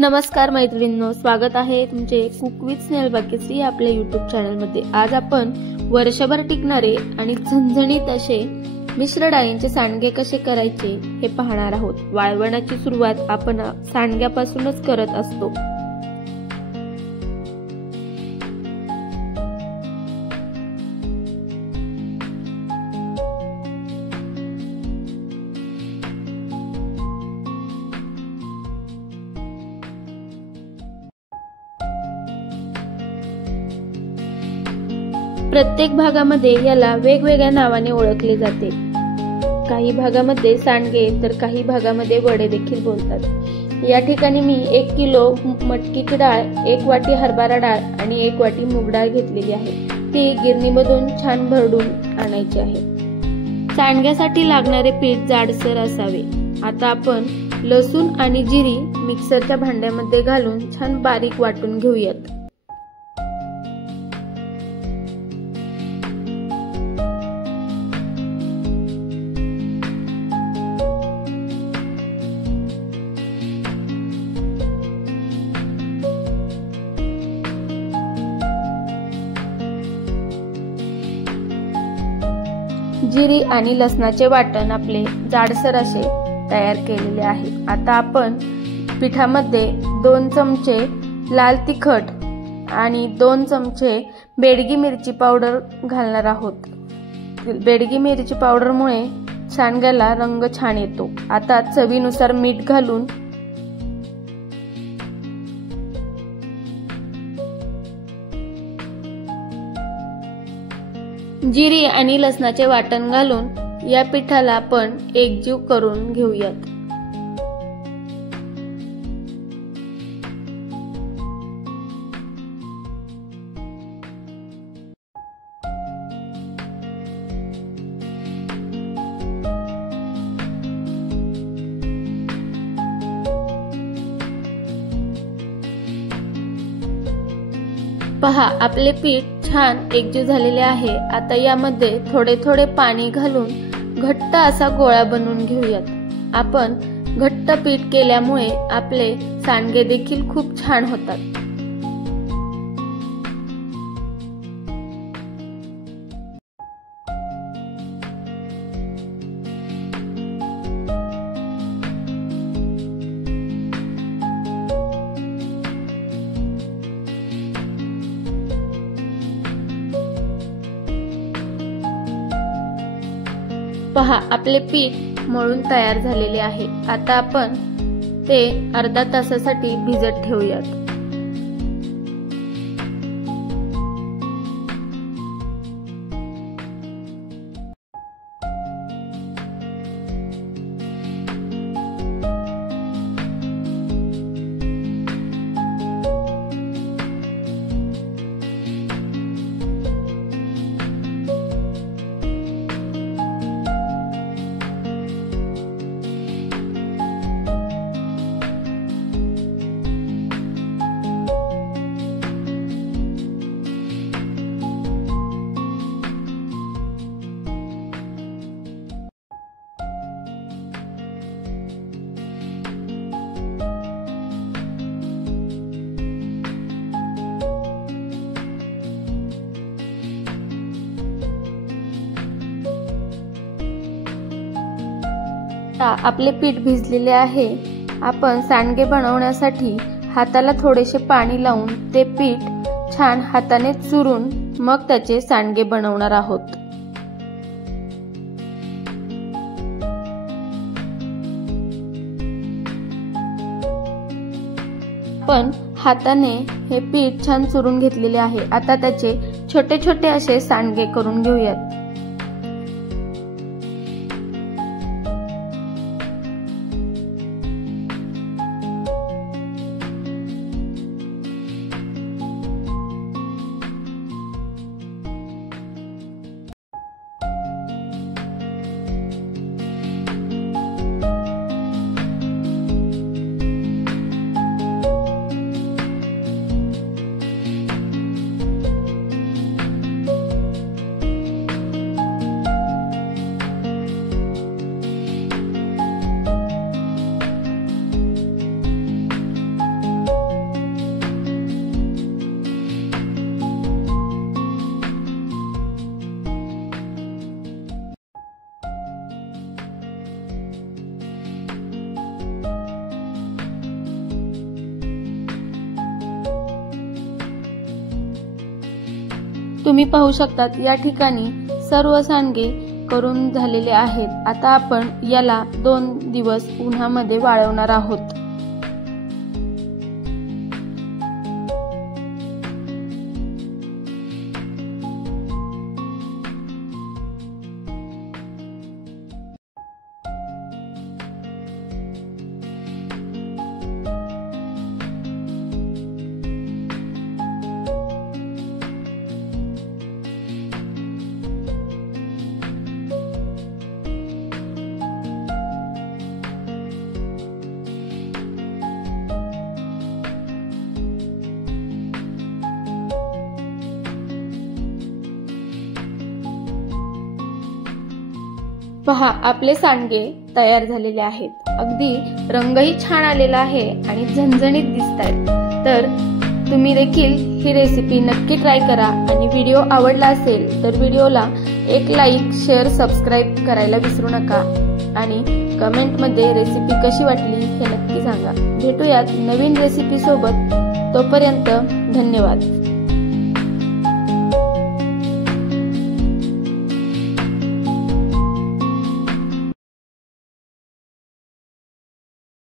नमस्कार मैत्रिणींनो, स्वागत आहे तुमचे कुक विथ स्नेहल भाग्यश्री आपल्या यूट्यूब चॅनलमध्ये। आज आपण वर्षभर टिकणारे आणि झणझणीत असे मिश्र डाळींचे सांडगे कसे करायचे हे पाहणार आहोत। वाळवणाची सुरुवात आपण सांडग्यापासूनच करत असतो। प्रत्येक भागामध्ये याला वेगवेगळ्या नावाने ओळखले जाते। काही भागामध्ये सांडगे तर काही भागामध्ये वडे देखील बोलतात। या ठिकाणी मी 1 किलो मटकीची डाळ, 1 वाटी हरभरा डाळ आणि 1 वाटी मूग डाळ घेतलेली आहे। ती गिरणीमधून छान भरडून आणायची आहे। सांडग्यासाठी लागणारे पीठ जाडसर असावे। आता आपण लसूण आणि जिरी मिक्सरच्या भांड्यामध्ये घालून छान बारीक वाटून घेऊयात। जिरी आणि लसणाचे वाटण आपले जाडसर असे तयार केलेले आहे। आता आपण पिठामध्ये 2 चमचे लाल तिखट आणि 2 चमचे बेडगी मिरची पावडर घालणार आहोत। बेडगी मिरची पावडरमुळे सांडग्याला रंग छान येतो। आता चवीनुसार मीठ घालून जिरी आणि लसणाचे वाटण घालून या पिठाला आपण एकजीव करून घेऊयात। पहा, आपले पीठ छान एकजीव झालेले आहे। आता यामध्ये थोडे थोडे पाणी घालून घट्ट असा गोळा बनवून घेऊयात। आपण घट्ट पीठ केल्यामुळे आपले सांडगे देखील खूप छान होतात। पहा, आपले पीठ मळून तयार झालेले आहे। आता आपण ते अर्धा तासासाठी भिजत ठेवूयात। आपले पीठ भिजलेले आहे। आपण सांडगे बनवण्यासाठी हाताला थोडेसे पाणी लावून ते पीठ छान हाताने चुरून मग त्याचे सांडगे बनवणार आहोत। आपण हाताने हे पीठ छान चुरून घेतलेले आहे। आता त्याचे छोटे छोटे असे सांडगे करून घेऊयात। तुम्ही पाहू शकतात या ठिकाणी सर्व सांडगे करून झालेले आहेत। आता आपण याला 2 दिवस उन्हामध्ये वाळवणार आहोत। पहा, आपले सांडगे तयार झालेले आहेत। अगदी रंगही छान आलेला आहे आणि झणझणीत दिसतायत। तर तुम्ही देखील ही रेसिपी नक्की ट्राय करा आणि व्हिडिओ आवडला असेल तर व्हिडिओला एक लाईक, शेअर, सबस्क्राईब करायला विसरू नका आणि कमेंटमध्ये रेसिपी कशी वाटली हे नक्की सांगा। भेटूयात नवीन रेसिपी सोबत, तोपर्यंत धन्यवाद।